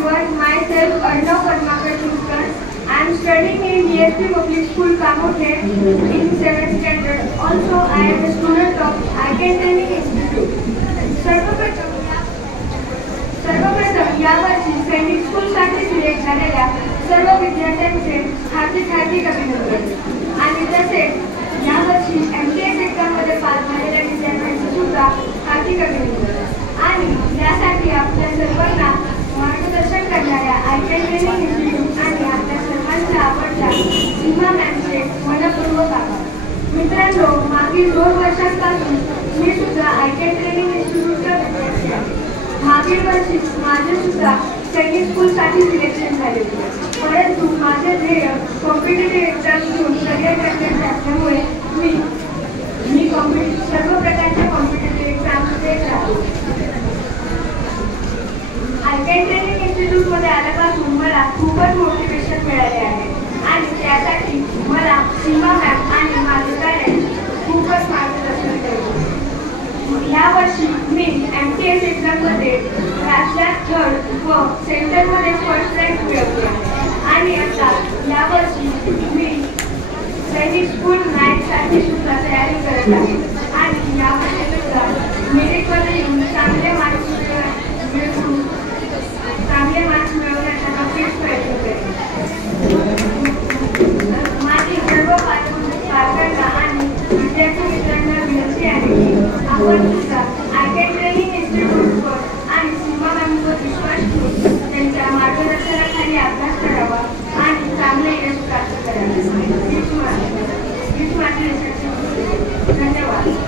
everyone. Myself Arnav Karmakar Chuskar. I am studying in DSP Public School Kamote in 7th standard. Also, I am a student of ICAN Training Institute. सर्वप्रथम यावर्षी सैनिक स्कूलसाठी select झालेल्या सर्व विद्यार्थ्यांचे हार्दिक अभिनंदन. आणि तसेच यावर्षी MTS एक्झाममध्ये पास झालेल्या विद्यार्थ्यांचे सुद्धा हार्दिक अभिनंदन. आणि यासाठी आपल्या सर्वांना मार्गदर्शन करणाऱ्या ICAN ट्रेनिंग इन्स्टिट्यूट आणि आपल्या सर्वांच्या आवडत्या सीमा मॅमचे मनपूर्वक आभार. मित्रांनो, मागील 2 वर्षांपासून मी सुद्धा ICAN ट्रेनिंग इन्स्टिट्यूटचा विद्यार्थी आहे. मागील वर्षी माझे सुद्धा सैनिक स्कूलसाठी सिलेक्शन झाले होते, परंतु माझे ध्येय कॉम्पिटिटिव्ह एक्झाम घेऊन करिअर करण्याचे असल्यामुळे मी सर्व प्रकारच्या कॉम्पिटिटिव्ह एक्झाम देत राहतो. ICAN ट्रेनिंग इन्स्टिट्यूटमध्ये आल्यापासून मला खूपच मोटिवेशन मिळाले आहे आणि त्यासाठी मला सीमा मॅम आणि माझे पॅरेंट्स खूपच मार्गदर्शन करतात. यावर्षी मी MTS एक्झाममध्ये राज्यात 3rd व सेंटरमध्ये फर्स्ट रँक मिळवली आहे. आणि आता यावर्षी मी सैनिक स्कूल मॅथसाठी सुद्धा तयारी करत आहे आणि यामध्ये सुद्धा मेरिटमध्ये येऊन चांगले मार्क्स मिळवण्याचा नक्कीच प्रयत्न करेन. माझी सर्व पालकांना आणि विद्यार्थी मित्रांना विनंती आहे की आपण सुद्धा